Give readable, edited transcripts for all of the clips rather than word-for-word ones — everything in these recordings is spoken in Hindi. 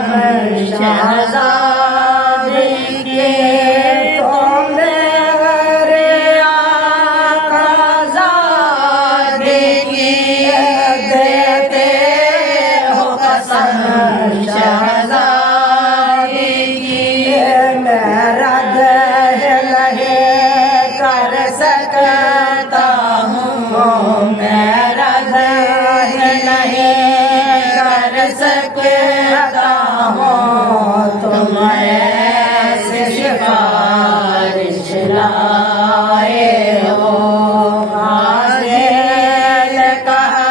कसम शहज़ादे के तुम मेरे आक़ाज़ादे की देते हो कसम शहज़ादे की मेरा दिल लहे कर सकता हूँ मेरा दिल लहे कर सकता हूँ तुम ऐसे सिफारिश लाए हो गाज़िल कहा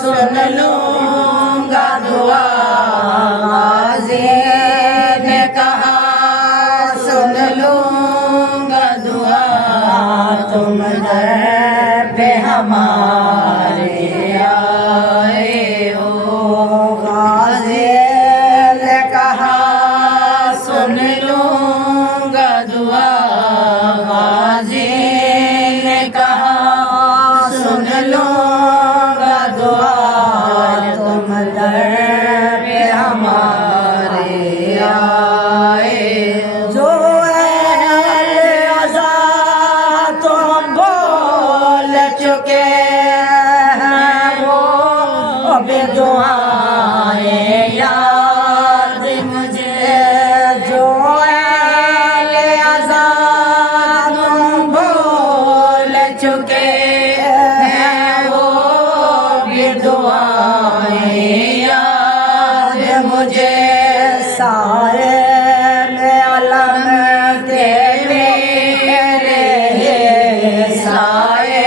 सुन लूँगा दुआ गाज़िल कहा सुन लूँगा दुआ तुम दर पे हमारे आए हो गाज़िल कहा सुन लूँगा दुआ गाज़िल कहा सुन लूँगा दुआ तुम दर पे हमारे आए जो चुके हैं वो बेदुआएं याद मुझे जो अज़ान भूल चुके हैं वो बेदुआएं याद मुझे सारे में अलम के मेरे साए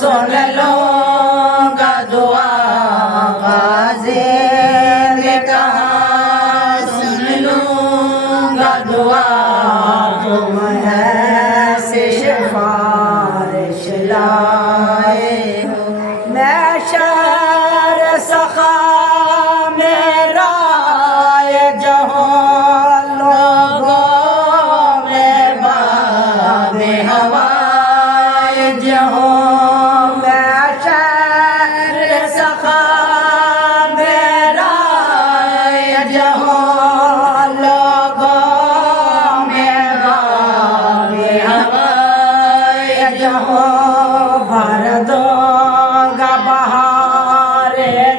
सुन लूँगा दुआ गाज़िल कहा सुन लूँगा दुआ तुम ऐसे सिफारिश लाए हो मैं शहर सखा मेरा ये जहाँ लोगों में बादे हवाए जहाँ भर दूँगा बहार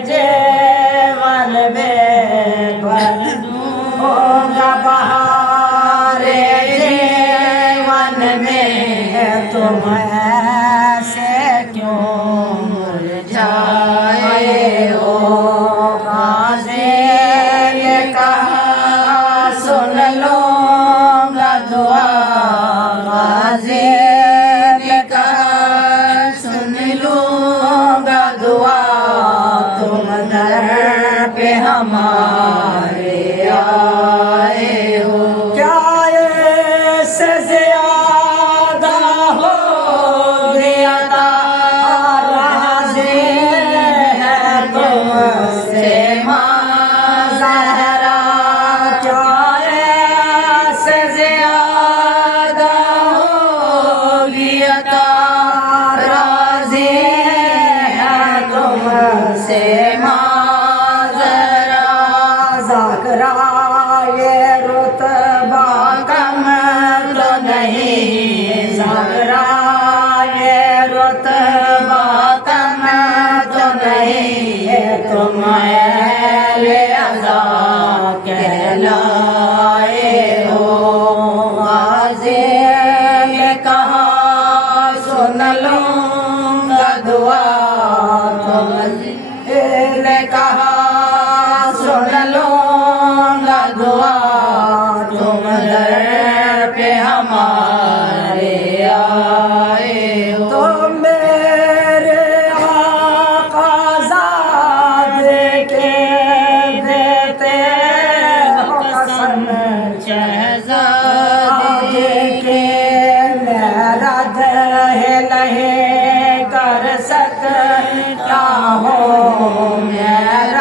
जीवन में भर दूँगा बहार जीवन में तुम ऐसे क्यों मुरझाए हो गाज़िल कहा सुन लूँगा दुआ गाज़िल सुन लूँगा दुआ तुम दर पे हमारे आए हो क्या इससे ज़्यादा हो गया राज़ी है तुमसे माज़हरा क्या इससे ज़्यादा हो गया से माज़रा ज़ाकरा ये रुतबा कम तो नहीं ज़ाकरा ये रुतबा कम तो नहीं तुम अहले अज़ा कहलाए हो गाज़िल कहा सुन लूँगा दुआ तुम कहा सुन लूँगा दुआ तुम दर पे हमारे आए हो तुम मेरे आक़ाज़ादे के देते हो कसम शहज़ादे के मेरा दिल लहे कर सकता हूँ मेरा